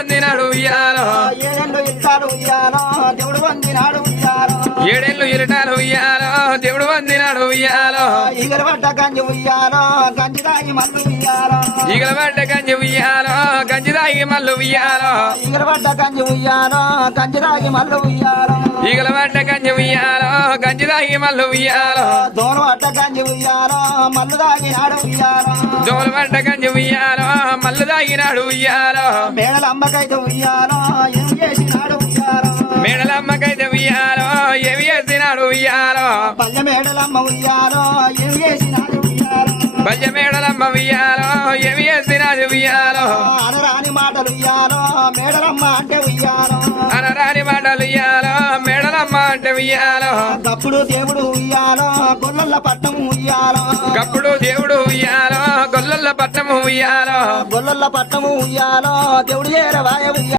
వందినాడు ఉయ్యాలో. ఏడేళ్ళు ఇరటాలు ఉయ్యాలో దేవుడు వందినాడు ఉయ్యాలో. ఈగల పడ్డ గంజి ఉయ్యాలో గంజి తాగి మల్లు ఉయ్యాలో. ఈగల పడ్డ గంజి ఉయ్యాలో గంజి తాగి మల్లు ఉయ్యాలో. ఈగల పడ్డ గంజి ఉయ్యాలో గంజి తాగి మల్లు ఉయ్యాలో. ఈగల పడ్డ గంజి ఉయ్యాలో గంజి తాగి మల్లు ఉయ్యాలో. దోను పడ్డ గంజి ఉయ్యాలో మల్లు తాగి ఆడు ఉయ్యాలో. దోలు పడ్డ గంజి ఉయ్యాలో. తాగినాడు ఉయ్యాలో? మేడల అమ్మకైతే ఉయ్యాలో? ఏం చేసినాడు ఉయ్యాలో? మేడలమ్మకైతే ఉయ్యాలో? ఏమి చేసినాడు ఉయ్యాలో? పల్లె మేడలమ్మ ఉయ్యాలో? ఏం చేసినాడు ఉయ్యాలో? బల్య మేడలమ్మ ఉయ్యాలో? ఏమి చేసినాడు ఉయ్యాలో? అనరాని మాటలు ఉయ్యాలో? మేడలమ్మ అంటే ఉయ్యాలో? అనరాని మాటలు ఉయ్యాలో? మేడలమ్మ అంటే ఉయ్యాలో? గప్పుడు దేవుడు ఉయ్యాలో? గొల్లల పట్టం ఉయ్యాలో? గప్పుడు దేవుడు ఉయ్యాలో? గొల్లల పట్టము ఉయ్యాలో. గొల్లల పట్టము ఉయ్యాలో. దేవుడు ఏరవాయ ఉయ్యాలో